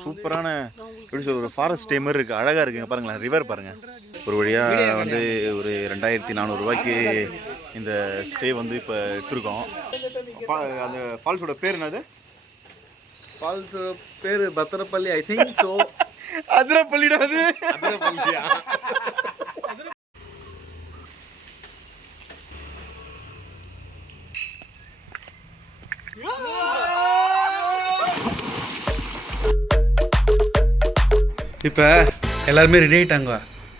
சூப்பரான எப்படி சொல்ற ஒரு ஃபாரஸ்ட் டே மாதிரி இருக்குது, அழகாக இருக்குங்க. பாருங்களேன், ரிவர் பாருங்கள். ஒரு வழியாக வந்து ஒரு 2400 ரூபாய்க்கு இந்த ஸ்டே வந்து இப்போ எடுத்துருக்கோம். அந்த ஃபால்ஸோட பேர் என்னது? ஃபால்ஸ் பேர் பத்திரப்பள்ளி, ஐ திங்க் ஸோ. அதிரப்பள்ளிடா அது. அதிரப்பள்ளியா? இப்போ எல்லாருமே ரெடி ஆகிட்டாங்க.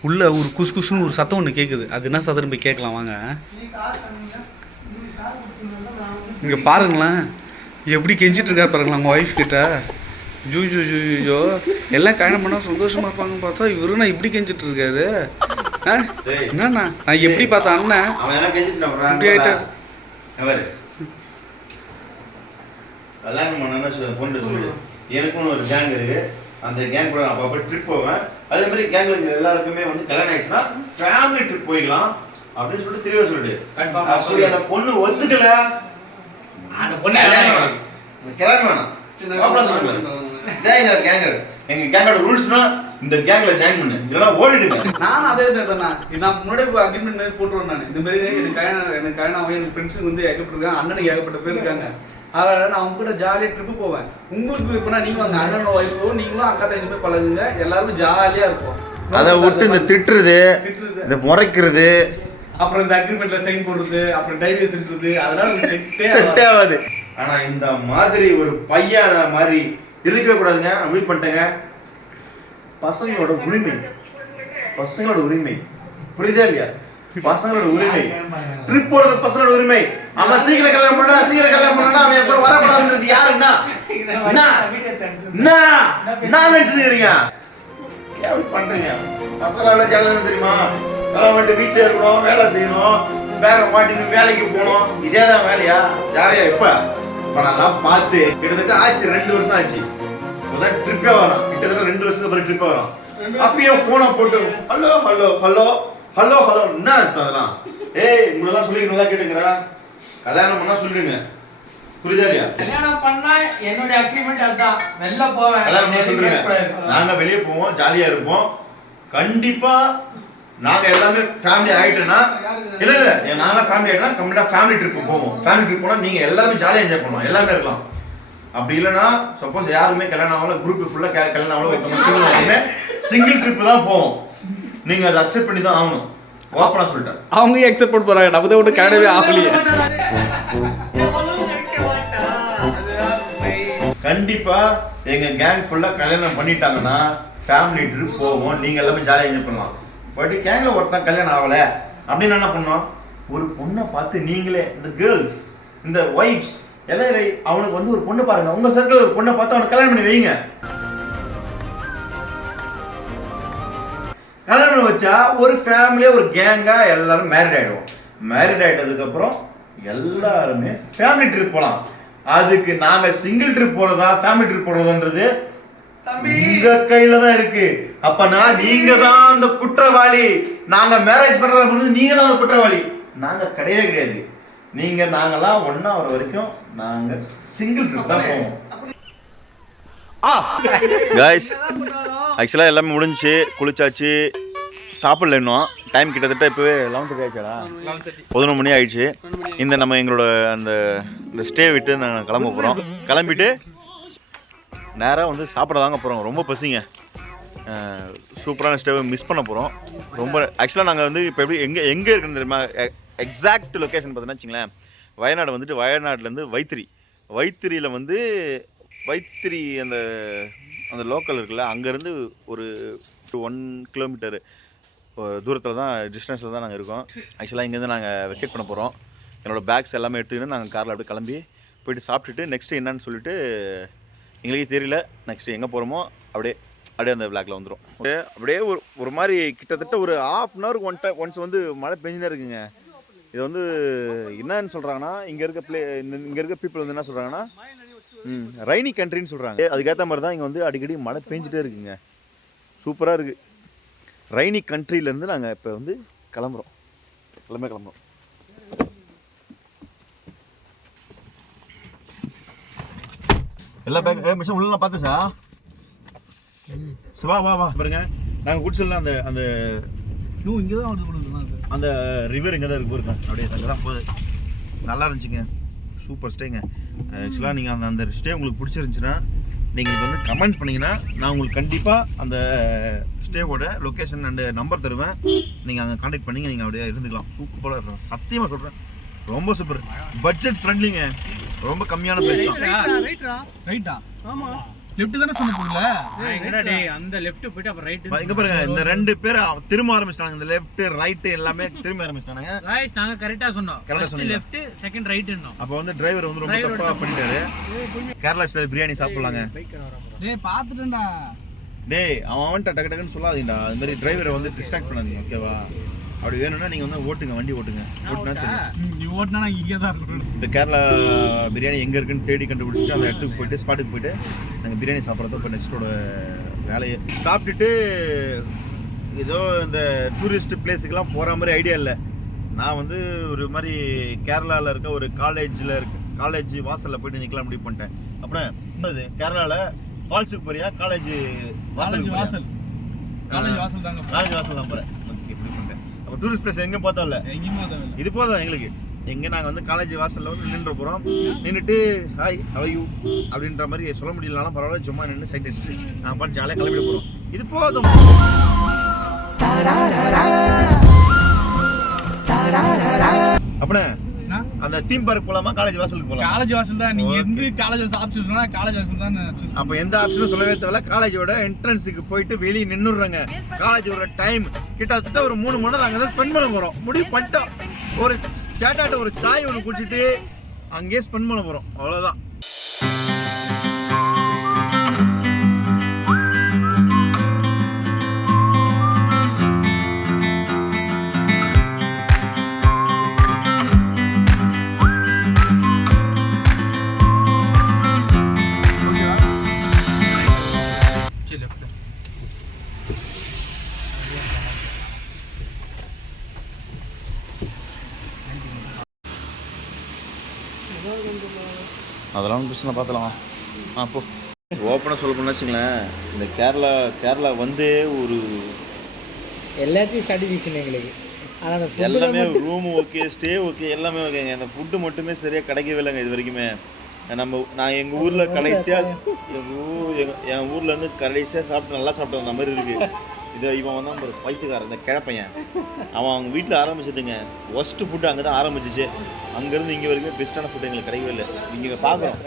உள்ளே ஒரு குசு குசுன்னு ஒரு சத்தம் ஒன்று கேட்குது. அது என்ன சத்தம் போய் கேட்கலாம் வாங்க. இங்கே பாருங்களேன், எப்படி கெஞ்சிட்டு இருக்கா பாருங்களா உங்கள் ஒய்ஃப் கிட்ட. ஜூ ஜூ ஜூ ஜூ எல்லாம் கல்யாணம் பண்ணால் சந்தோஷமாக இருப்பாங்கன்னு பார்த்தா இவரு நான் இப்படி கெஞ்சிட்டு இருக்காரு. என்னண்ணா நான் எப்படி பார்த்தேன் அண்ணன் இப்படி ஆகிட்டார். கல்யாணம் பண்ணா பொண்ணு சொல்லு, எனக்குன்னு ஒரு கேங் இருக்கு. அந்த கேங் கூட அப்போ ட்ரிப் போவேன். அதே மாதிரி கேங்ல எல்லாருக்குமே வந்து கல்யாணம் ஆயிடுச்சுன்னா ஃபேமிலி ட்ரிப் போயிடலாம் அப்படின்னு சொல்லிட்டு தெளிவா சொல்லிட்டு அப்படி அந்த பொண்ணு ஒத்துக்கல. அந்த பொண்ணு கல்யாணம் வேணாம் எங்க கேங்கோட ரூல்ஸ்னா இந்த கேங்ல ஜாயின் பண்ணு, இதெல்லாம் ஓடிடுங்க. நானும் அதே தான். நான் முன்னாடி அக்ரிமெண்ட் மாதிரி போட்டுருவேன். நான் இந்த மாதிரி எனக்கு கல்யாணம் ஆகும், எனக்கு ஃப்ரெண்ட்ஸுக்கு வந்து ஏகப்பட்டிருக்காங்க, அண்ணனுக்கு ஏகப்பட்ட பேர் இருக்காங்க. அதனால் நான் அவங்க கூட ஜாலியாக ட்ரிப்பு போவேன். உங்களுக்கு விருப்பம்னா நீங்கள் வாங்க, அண்ணனோட ஒய்ஃபோ நீங்களும் அக்கா தங்கி போய் பழகுங்க, எல்லாருமே ஜாலியாக இருப்போம். அதை விட்டு இந்த திட்டுறது, இந்த முறைக்கிறது, அப்புறம் இந்த அக்ரிமெண்ட்ல சைன் போடுறது, அப்புறம் டைவர்ஸ் சென்றது, அதெல்லாம் செட் ஆகாது. ஆனா இந்த மாதிரி ஒரு பையன் மாதிரி இருக்கவே கூடாதுங்க. நான் முடிவு பண்ணிட்டேங்க, பசங்களோட உரிமை, பசங்களோட உரிமை புரியுதா இல்லையா? பசங்களோட உரிமை ட்ரிப் போறது பசங்களோட உரிமை. அவன் சீக்கிரம் கல்யாணம் பண்றான், சீக்கிரம் கல்யாணம் பண்ணா அவன் எப்ப வரக்கூடாதுன்றது யாருன்னா நான் நினைச்சுக்கிறீங்க பண்றீங்க. பசங்களோட ஜாலியா தெரியுமா? எல்லாம் வந்துட்டு வீட்டுல இருக்கணும், வேலை செய்யணும், பேக மாட்டின்னு வேலைக்கு போகணும், இதேதான் வேலையா? ஜாலியா இப்ப நல்லா பார்த்து கிட்டத்தட்ட ஆச்சு 2 வருஷம் ஆச்சு. இப்பதான் ட்ரிப்பே வரும், கிட்டத்தட்ட 2 வருஷத்துக்கு அப்புறம் ட்ரிப்பே வரும். அப்பயும் போனை போட்டு hello hello hello hello hello என்ன அர்த்தம் அதெல்லாம்? ஏய் உங்களெல்லாம் சொல்லி நல்லா கேட்டுக்கிறா, கல்யாணம் பண்ணா சொல்லிடுங்க, புரியுதா இல்லையா? கல்யாணம் பண்ணா என்னோட அக்ரிமெண்ட் அதான், வெளில போவேன். கல்யாணம் பண்ண சொல்லுங்க, நாங்க வெளியே போவோம், ஜாலியா இருப்போம். கண்டிப்பா நாங்க எல்லாமே ஃபேமிலி ஆயிட்டோம்னா இல்ல நாங்க ஃபேமிலி ஆயிட்டோம்னா கம்ப்ளீட்டா ஃபேமிலி ட்ரிப் போவோம். ஃபேமிலி ட்ரிப் போனா நீங்க எல்லாமே ஜாலியா என்ஜாய் பண்ணலாம், எல்லாமே இருக்கலாம். அப்படி இல்லைன்னா சப்போஸ் யாருமே கல்யாணம் ஆகல, குரூப் ஃபுல்லா கல்யாணம் ஆகல, சிங்கிள் ட்ரிப் தான் போவோம். நீங்க அதை அக்செப்ட் பண்ணி தான் ஆகணும். ஓப்பனா சொல்லிட்டேன், அவங்க அக்செப்ட் பண்ண போறாங்க. நம்ம தான் ஒன்றும் கனவே ஆகலையே. கண்டிப்பா எங்க கேங் ஃபுல்லா கல்யாணம் பண்ணிட்டாங்கன்னா ஃபேமிலி ட்ரிப் போவோம், நீங்க எல்லாமே ஜாலியாக என்ஜாய் பண்ணலாம். பட் கேங்ல ஒருத்தன் கல்யாணம் ஆகல அப்படின்னு என்ன பண்ணோம்? ஒரு பொண்ணை பார்த்து நீங்களே இந்த கேர்ள்ஸ், இந்த ஒய்ஃப்ஸ் எல்லாரும் அவனுக்கு வந்து ஒரு பொண்ணு பாருங்க, உங்க சர்க்கிள் ஒரு பொண்ணை பார்த்து அவனுக்கு கல்யாணம் பண்ணி வைங்க. கல்யாணம் வச்சா ஒரு ஃபேமிலியா ஒரு கேங்கா எல்லாரும் மேரிட் ஆயிடுவோம். மேரிட் ஆயிட்டதுக்கு அப்புறம் எல்லாருமே ஃபேமிலி ட்ரிப் போலாம். அதுக்கு நாங்க சிங்கிள் ட்ரிப் போறதா ஃபேமிலி ட்ரிப் போறதான்றது உங்க கையில தான் இருக்கு. அப்பனா நீங்க தான் அந்த குற்றவாளி. நாங்க மேரேஜ் பண்றது நீங்க தான் அந்த குற்றவாளி, நாங்க கிடையவே கிடையாது. நீங்க நாங்கெல்லாம் ஒண்ணா வர வரைக்கும் நாங்க சிங்கிள் ட்ரிப் தான் போவோம். காய்ஸ் ஆக்சுவலாக எல்லாமே முடிஞ்சிச்சு, குளிச்சாச்சு, சாப்பிடல இன்னும். டைம் கிட்டத்தட்ட இப்போவே 11:30 ஆயிடுச்சாடா, 11 மணி ஆயிடுச்சு. இந்த நம்ம எங்களோட அந்த ஸ்டே விட்டு நாங்கள் கிளம்ப போகிறோம். கிளம்பிட்டு நேராக வந்து சாப்பிட தாங்க போகிறோம். ரொம்ப பசிங்க, சூப்பரான ஸ்டேவை மிஸ் பண்ண போகிறோம் ரொம்ப. ஆக்சுவலாக நாங்கள் வந்து இப்போ எப்படி எங்கே இருக்குன்னு தெரியுமா? எக்ஸாக்ட் லொக்கேஷன் பார்த்தீங்கன்னா வச்சுங்களேன், வயநாடு வந்துட்டு வயநாடுலேருந்து வைத்திரியில் வந்து வைத்திரி அந்த லோக்கல் இருக்குல்ல, அங்கேருந்து ஒரு 1 கிலோமீட்டர் தூரத்தில் தான், டிஸ்டன்ஸில் தான் நாங்கள் இருக்கோம். ஆக்சுவலாக இங்கேருந்து நாங்கள் வெக்கேட் பண்ண போகிறோம். என்னோடய பேக்ஸ் எல்லாமே எடுத்துக்கிட்டு நாங்கள் காரில் அப்படியே கிளம்பி போயிட்டு சாப்பிட்டுட்டு நெக்ஸ்ட்டு என்னன்னு சொல்லிட்டு எங்களுக்கே தெரியல. நெக்ஸ்ட்டு எங்கே போகிறோமோ அப்படியே அந்த விளாக்ல வந்துடும். அப்படியே ஒரு மாதிரி கிட்டத்தட்ட ஒரு ½ அன் ஹவருக்கு ஒன்ஸ் வந்து மழை பெஞ்சுனே இருக்குங்க. இது வந்து என்னன்னு சொல்கிறாங்கன்னா, இங்கே இருக்க பீப்புள் வந்து என்ன சொல்கிறாங்கன்னா ரைனி கண்ட்ரின்னு சொல்கிறாங்க. அதுக்கேற்ற மாதிரி தான் இங்கே வந்து அடிக்கடி மழை பெஞ்சிட்டே இருக்குங்க. சூப்பராக இருக்குது. ரைனி கண்ட்ரிலேருந்து நாங்கள் இப்போ வந்து கிளம்புறோம். எல்லா பேக் மிஷன் உள்ள பார்த்துச்சா? வா வா வா பாருங்க. நாங்கள் குடிச்சல அந்த அந்த இங்கே தான் வந்து கொடுக்குறோம். அந்த ரிவர் இங்கே தான் இருக்கு பாருங்க. அப்படியே அங்கே தான் போகுது. நல்லா இருந்துச்சுங்க, சூப்பர் ஸ்டேங்க. ஆக்சுவலாக நீங்கள் அந்த அந்த ஸ்டே உங்களுக்கு பிடிச்சிருந்துச்சுன்னா நீங்கள் வந்து கமெண்ட் பண்ணிங்கன்னா நான் உங்களுக்கு கண்டிப்பாக அந்த ஸ்டேவோட லொக்கேஷன் அண்டு நம்பர் தருவேன். நீங்கள் அங்கே கான்டாக்ட் பண்ணி நீங்கள் அப்படியே இருந்துக்கலாம். சூப்பராக இருக்கும், சத்தியமாக சொல்கிறேன். ரொம்ப சூப்பர், பட்ஜெட் ஃப்ரெண்ட்லிங்க, ரொம்ப கம்மியான ப்ரைஸ் தான். ரைட்டா? ஆமாம், லெஃப்ட் தானே சொன்னீங்களா? அந்த லெஃப்ட் போயிட்டு அப்புறம் ரைட். இங்க பாருங்க, இந்த 2 பேர் திரும்ப ஆரம்பிச்சிட்டாங்க. இந்த லெஃப்ட் ரைட் எல்லாமே திரும்ப ஆரம்பிச்சிட்டாங்க. गाइस நாங்க கரெக்ட்டா சொன்னோம். ஃபர்ஸ்ட் லெஃப்ட், செகண்ட் ரைட் ன்னோம். அப்ப வந்து டிரைவர் வந்து ரொம்ப தப்பா பண்ணிட்டாரு. கேரளா ஸ்டைல் பிரியாணி சாப்பிடலாங்க. டேய் பாத்துட்டேன்டா. டேய் அவன் டக்கு டக்குன்னு சொல்லாதீங்கடா. அது மாதிரி டிரைவரை வந்து டிஸ்ட்ராக்ட் பண்ணாதீங்க, ஓகேவா? அப்படி வேணும்னா நீங்க வந்து ஓட்டுங்க, வண்டி ஓட்டுங்க. ஓட்டுனா தெரியும். நீ ஓட்டுனா நான் இங்கே தான் இருக்கணும். இந்த கேரளா பிரியாணி எங்க இருக்குன்னு தேடி கண்டுபிடிச்சிட்டு அந்த இடத்துக்கு போயிட்டு ஸ்பாட்டுக்கு போயிட்டு நாங்கள் பிரியாணி சாப்பிட்றத இப்போ நெக்ஸ்ட்டோட வேலையை சாப்பிட்டுட்டு ஏதோ இந்த டூரிஸ்ட் பிளேஸுக்கெல்லாம் போகிற மாதிரி ஐடியா இல்லை. நான் வந்து ஒரு மாதிரி கேரளாவில் இருக்க ஒரு காலேஜ் வாசலில் போயிட்டு நிற்கலாம் முடிவு பண்ணிட்டேன். அப்புறம் என்னது கேரளாவில் ஃபால்ஸுக்கு போறியா, காலேஜ் வாசல் காலேஜ் வாசல் தாங்க. காலேஜ் வாசல் தான் போகிறேன். ஓகே, இப்படி பண்ணிட்டேன். அப்போ டூரிஸ்ட் பிளேஸ் எங்கே பார்த்தோம் இல்லை, இது போதும் எங்களுக்கு. எங்கே நாங்கள் வந்து காலேஜ் வாசலில் வந்து நின்று போகிறோம். நின்றுட்டு ஹாய் ஹவ் யூ அப்படின்ற மாதிரி சொல்ல முடியலனாலும் பரவாயில்ல, சும்மா நின்று சைட் அடிச்சுட்டு நாங்கள் பாட்டு ஜாலியாக கிளம்பிட போகிறோம். இது போதும். அப்படின்னா அந்த தீம் பார்க் போலாமா, காலேஜ் வாசலுக்கு போலாம்? காலேஜ் வாசல் தான். நீங்க எந்த காலேஜ் வாசல் ஆப்ஷன்னா காலேஜ் வாசல் தான். அப்ப எந்த ஆப்ஷனும் சொல்லவே தேவையில்ல. காலேஜோட என்ட்ரன்ஸுக்கு போயிட்டு வெளியே நின்னுடுறாங்க. காலேஜோட டைம் கிட்டத்தட்ட ஒரு 3 மணி நேரம் அங்கே தான் ஸ்பெண்ட் பண்ண போறோம். முடிவு பண்ணிட்டோம். ஒரு சேட்டாட்ட ஒரு சாய் ஒன்று குடிச்சிட்டு அங்கேயே ஸ்பெண்ட் பண்ண போறோம், அவ்வளவுதான். அதெல்லாம் பிரச்சனை பார்த்துலாம். அப்போ ஓப்பனாக சொல்ல போனால் வச்சுங்களேன், இந்த கேரளா வந்து ஒரு எல்லாத்தையும் சாட்டிஸ்ஃபேக்ஷன் எங்களுக்கு. ஆனால் அந்த எல்லாமே ரூம் ஓகே, ஸ்டே ஓகே, எல்லாமே ஓகேங்க. அந்த ஃபுட்டு மட்டுமே சரியாக கிடைக்கவே இல்லைங்க இது வரைக்குமே. நான் எங்கள் ஊரில் கடைசியாக என் ஊரில் வந்து கடைசியாக சாப்பிட்டு நல்லா சாப்பிட்டு வந்த மாதிரி இருக்குது. இது இவன் வந்து ஒரு பைத்துக்காரன், இந்த கிழப்பையன். அவன் அவங்க வீட்டில் ஆரம்பிச்சதுங்க ஒஸ்ட்டு ஃபுட்டு அங்கே தான் ஆரம்பிச்சிச்சு. அங்கேருந்து இங்கே வரைக்கும் பெஸ்ட்டான ஃபுட்டு எங்களுக்கு கிடைக்கவே இல்லை. இங்கே பார்க்குறோம்,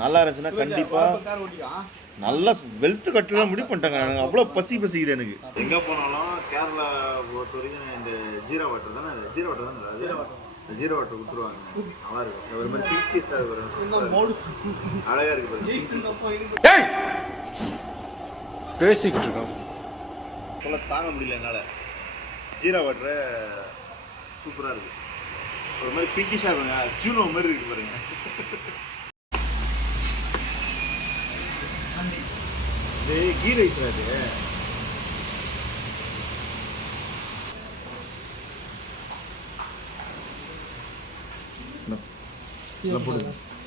நல்லா இருந்துச்சுன்னா கண்டிப்பாக நல்லா வெல்த்து கட்டலாம் முடிவு பண்ணிட்டாங்க. எனக்கு அவ்வளோ பசிக்குது எனக்கு. எங்கே போனாலும் கேரளா பொறுத்த வரைக்கும் இந்த ஜீரா வாட்டர் தானே, ஜீரா வாட்டர் கொடுத்துருவாங்க. நல்லா இருக்கும். ஒரு மாதிரி அழகாக இருக்குது, பேசிக்கிட்டு இருக்கோம். சொல்ல தாங்க முடியல என்னால். ஜீரா வாட்டரு சூப்பராக இருக்குது. ஒரு மாதிரி பிங்கிஷாக இருக்குங்க, ஜூனோ மாதிரி இருக்குது பாருங்க. இது கீ ரைஸ் அது.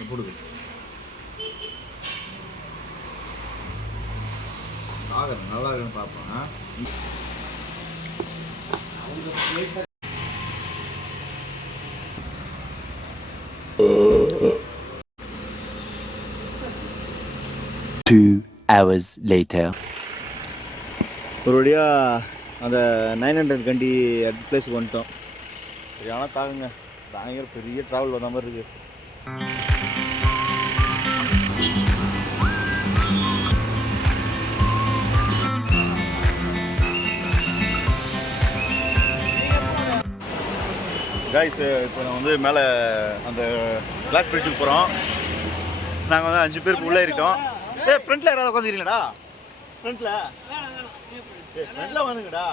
போடுது நல்லா இருக்குன்னு பார்ப்போம். ஒரு வழியாக அந்த 900 கண்டி பிளேஸுக்கு வந்துட்டோம். சரியான தாங்குங்க, தாங்கிற பெரிய ட்ராவல் வந்த மாதிரி இருக்குது. கைஸ், இப்போ நான் வந்து மேலே அந்த கிளாஸ் பிரிட்ஜுக்கு போகிறோம். நாங்கள் வந்து 5 பேருக்கு உள்ளே இருக்கோம். ஃப்ரண்ட்டில் யாராவது உட்காந்துக்கிறீங்களாடா? ஃப்ரண்ட்டில் வந்துங்கடா.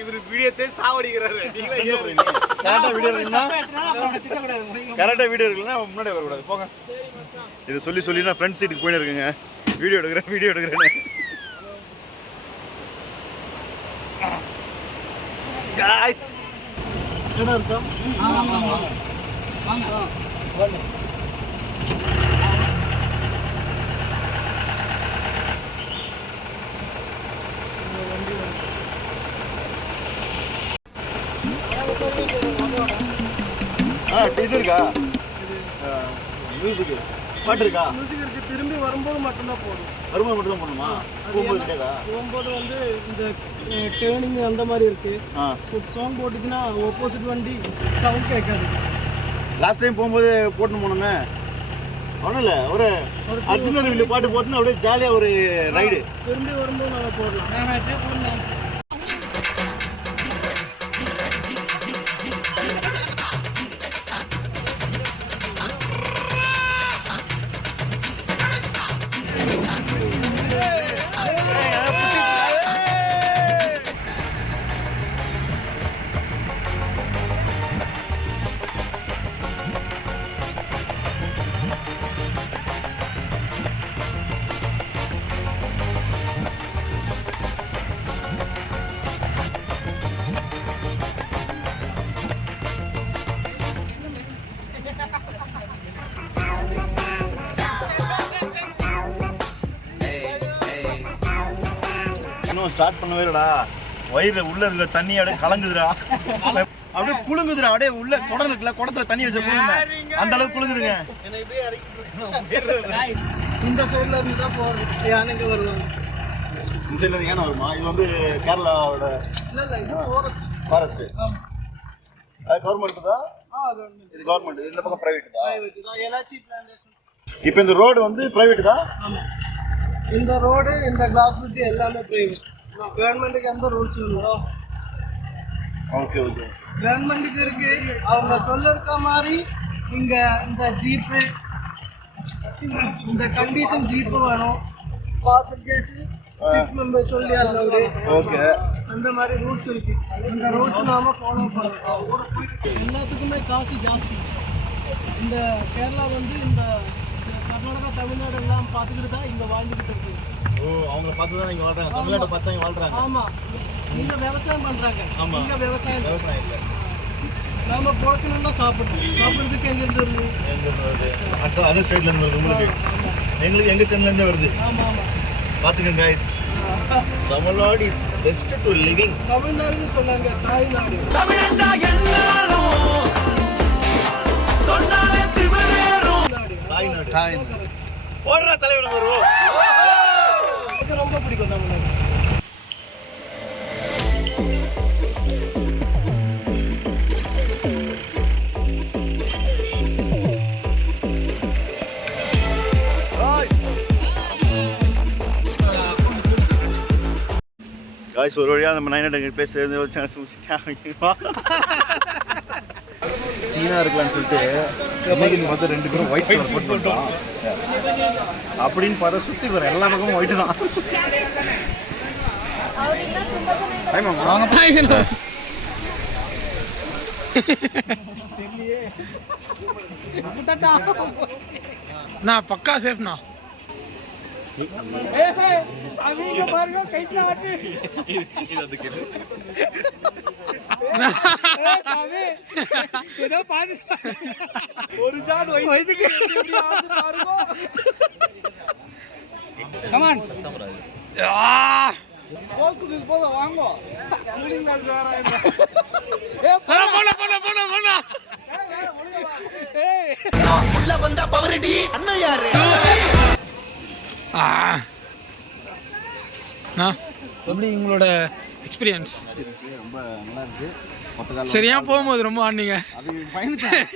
இவர் வீடியோத்தே சாவடிக்கிறாரு. கரெக்டாக வீடியோ இருக்குன்னா முன்னாடி வரக்கூடாது, போங்க. இதை சொல்லி நான் ஃப்ரண்ட் சீட்டுக்கு போயின்னு இருக்குங்க. வீடியோ எடுக்கிறேன்னு. Guys, என்ன அர்த்தம்? வாங்க. இது இருக்கா மியூசிக்கு பாட்டு இருக்கா? மியூசிக் இருக்கு. திரும்பி வரும்போது மட்டும்தான் போடும். வரும்போது மட்டும் தான் போடணுமா? போகும்போது கிடையாதா? போகும்போது வந்து இந்த டேர்னிங் அந்த மாதிரி இருக்கு. சாங் போட்டுச்சுன்னா ஆப்போசிட் வண்டி சவுண்ட் கேட்காது. லாஸ்ட் டைம் போகும்போது போட்டுன்னு போனோமே, ஒன்றும் இல்லை, ஒரு அர்ஜுனர் ரெண்டு பாட்டு போட்டுன்னு அப்படியே ஜாலியாக ஒரு ரைடு. திரும்பி வரும்போது நாங்கள் போடலாம். நான் அப்படியே போடலாம். இன்னும் ஸ்டார்ட் பண்ணவே இல்லடா. வயிறு உள்ள இருக்கிற தண்ணி அப்படியே கலங்குதுடா, அப்படியே குளுங்குதுடா. அப்படியே உள்ள குடம் இருக்குல்ல, குடத்துல தண்ணி வச்சு குளுங்க, அந்த அளவுக்கு குளுங்குதுங்க. இந்த சைடில் இருந்து தான் போகிறது. யானைக்கு வருவாங்க. இந்த சைடில் ஏன்னா வருமா? இது வந்து கேரளாவோட இல்லை இது ஃபாரஸ்ட். ஃபாரஸ்ட்டு. அது கவர்மெண்ட் தான். இது கவர்மெண்ட். இந்த பக்கம் ப்ரைவேட் தான். பிரைவேட் தான். எலாச்சி பிளான்டேஷன். இப்போ இந்த ரோடு வந்து ப்ரைவேட் தான். ஆமாம். இந்த ரோடு இந்த கிளாஸ் பிரிட்ஜ் எல்லாமே பிரைவேட். கவர்மெண்ட்டுக்கு எந்த ரூல்ஸ் இல்லை. Okay okay. கவர்மெண்ட்டுக்கு இருக்கு. அவங்க சொல்லிருக்க மாதிரி இங்கே இந்த ஜீப்பு, இந்த கண்டிஷன் ஜீப்பு வேணும். பாசஞ்சர்ஸ் 6 மெம்பர்ஸ் சொல்லி அலவுடு. ஓகே. அந்த மாதிரி ரூல்ஸ் இருக்கு. அந்த ரூல்ஸ் நாம ஃபாலோ பண்ணணும். எல்லாத்துக்குமே காசு ஜாஸ்தி. இந்த கேரளா வந்து இந்த கர்நாடகா தமிழ்நாடு எல்லாம் பார்த்துக்கிட்டு தான் இங்கே வாழ்ந்துக்கிட்டு இருக்கு. ஓ, அவங்கள பார்த்து தான் இங்கே வாழ்றாங்க. தமிழ்நாட்டை பார்த்து தான் இங்கே வாழ்றாங்க. ஆமாம். இங்கே விவசாயம் பண்ணுறாங்க. ஆமாம். இங்கே விவசாயம் விவசாயம் இல்லை. நாம பொழக்கணும்னா சாப்பிட்றதுக்கு எங்கேருந்து வருது? எங்கேருந்து வருது? அக்கா அதர் ஸ்டேட்லேருந்து வருது உங்களுக்கு. எங்களுக்கு எங்கள் ஸ்டேட்லேருந்தே வருது. ஆமாம் ஆமாம். பார்த்துக்கங்க guys, Tamil Nadu is best to living. தமிழ்நாடுன்னு சொல்லாங்க, தாய்நாடு. தாய்நாடு. ஓடுற தலைவர் வருவோம். எனக்கு ரொம்ப பிடிக்கும் தமிழ்நாடு. காய்ஸ், ஒரு வழியாக நம்ம 900 பேர் சேர்ந்து சீனாக இருக்கலாம்னு சொல்லிட்டு இன்னைக்கு வந்து 2 பேரும் ஒயிட் கலர் போட்டு போட்டோம். அப்படின்னு பார்த்தா சுற்றி வர எல்லா பக்கமும் ஒயிட்டு தான். நான் பக்கா சேஃப்னா. ஒரு ஜான் வயதுக்கு கமான் போஸ்ட் போத வாங்கோ. உள்ள வந்த பவரடி அண்ணன் யாரு? எப்படி உங்களோட எக்ஸ்பீரியன்ஸ்? ரொம்ப நல்லா இருக்கு. சரியா போகும்போது ரொம்ப ஆனீங்க. அது பயந்துட்டேன்.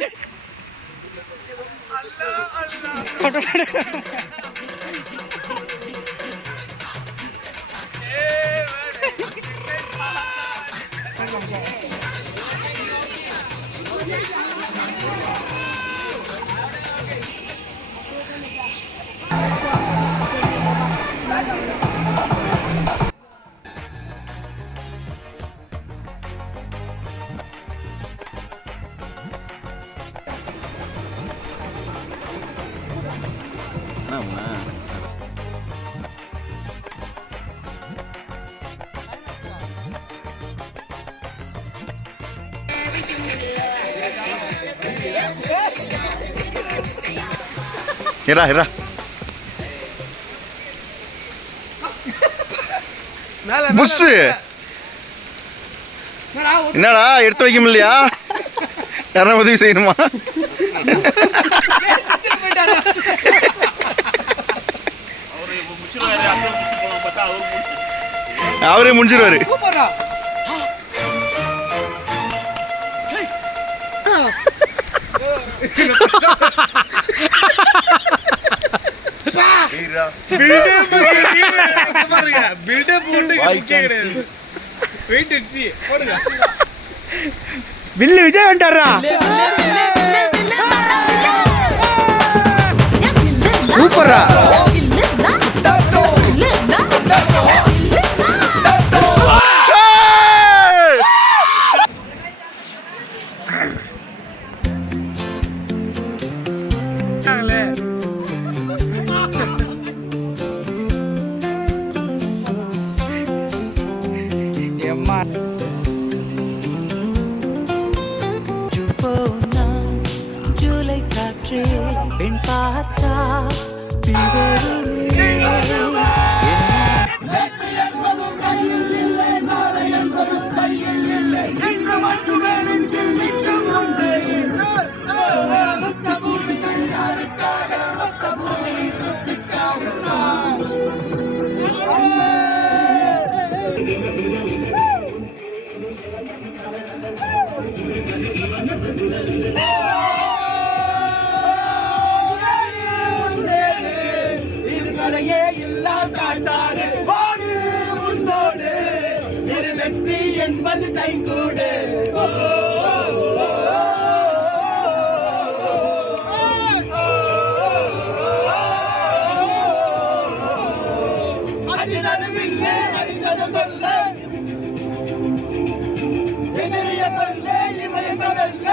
இறா இறா புஷ்ஷு என்னடா எடுத்து வைக்க முடியலையா? யாரா உதவி செய்யணுமா? அவரே முடிஞ்சிருவாரு. வில்லு விஜய் வந்துட்டாரா? சூப்பரா. ஜூலை காற்றே பெண் பார்த்தா என்பது கைகூடு. அதினதுவில்லை அறிந்தது சொல்ல எதிரிய கொல்ல இமயங்கடல்ல